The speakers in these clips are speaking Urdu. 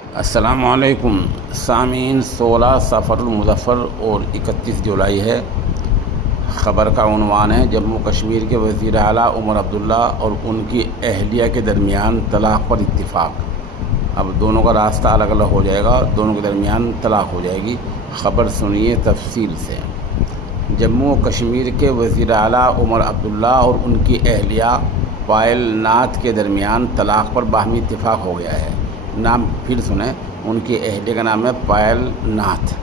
السلام علیکم سامعین، 16 صفر المظفر اور 31 جولائی ہے۔ خبر کا عنوان ہے جموں کشمیر کے وزیر اعلیٰ عمر عبداللہ اور ان کی اہلیہ کے درمیان طلاق پر اتفاق۔ اب دونوں کا راستہ الگ الگ ہو جائے گا، دونوں کے درمیان طلاق ہو جائے گی۔ خبر سنیے تفصیل سے۔ جموں کشمیر کے وزیر اعلیٰ عمر عبداللہ اور ان کی اہلیہ پائل ناتھ کے درمیان طلاق پر باہمی اتفاق ہو گیا ہے۔ نام پھر سنیں، ان کی اہلیہ کا نام ہے پائل ناتھ۔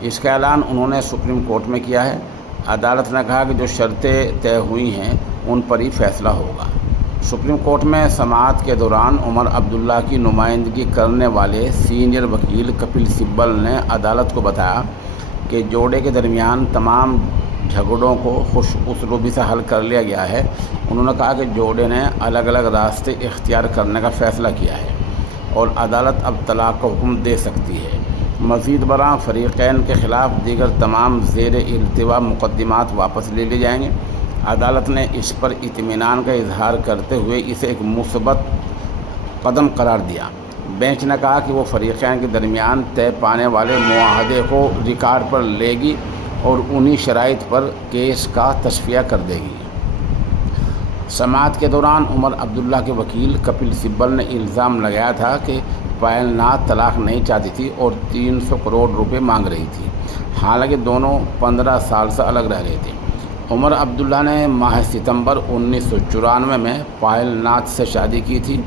اس کا اعلان انہوں نے سپریم کورٹ میں کیا ہے۔ عدالت نے کہا کہ جو شرطیں طے ہوئی ہیں ان پر ہی فیصلہ ہوگا۔ سپریم کورٹ میں سماعت کے دوران عمر عبداللہ کی نمائندگی کرنے والے سینئر وکیل کپل سبل نے عدالت کو بتایا کہ جوڑے کے درمیان تمام جھگڑوں کو خوش اسلوبی سے حل کر لیا گیا ہے۔ انہوں نے کہا کہ جوڑے نے الگ الگ راستے اختیار کرنے کا فیصلہ کیا ہے اور عدالت اب طلاق کا حکم دے سکتی ہے۔ مزید برآں فریقین کے خلاف دیگر تمام زیر التوا مقدمات واپس لے لیے جائیں گے۔ عدالت نے اس پر اطمینان کا اظہار کرتے ہوئے اسے ایک مثبت قدم قرار دیا۔ بینچ نے کہا کہ وہ فریقین کے درمیان طے پانے والے معاہدے کو ریکارڈ پر لے گی اور انہی شرائط پر کیس کا تصفیہ کر دے گی۔ سماعت کے دوران عمر عبداللہ کے وکیل کپل سبل نے الزام لگایا تھا کہ پائل ناتھ طلاق نہیں چاہتی تھی اور 300 کروڑ روپے مانگ رہی تھی، حالانکہ دونوں 15 سال سے الگ رہ رہے تھے۔ عمر عبداللہ نے ماہ ستمبر 1994 میں پائل ناتھ سے شادی کی تھی۔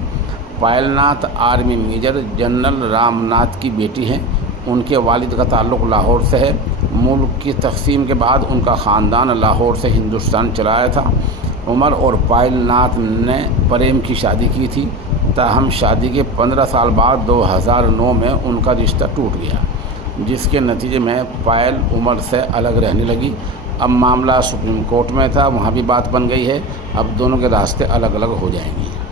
Payal Nath army major general Ram Nath کی بیٹی ہیں۔ ان کے والد کا تعلق لاہور سے ہے۔ ملک کی تقسیم کے بعد ان کا خاندان لاہور سے ہندوستان چلا آیا تھا۔ عمر اور پائل ناتھ نے پریم کی شادی کی تھی، تاہم شادی کے 15 سال بعد 2009 میں ان کا رشتہ ٹوٹ گیا، جس کے نتیجے میں پائل عمر سے الگ رہنے لگی۔ اب معاملہ سپریم کورٹ میں تھا، وہاں بھی بات بن گئی ہے۔ اب دونوں کے راستے الگ الگ ہو جائیں گے۔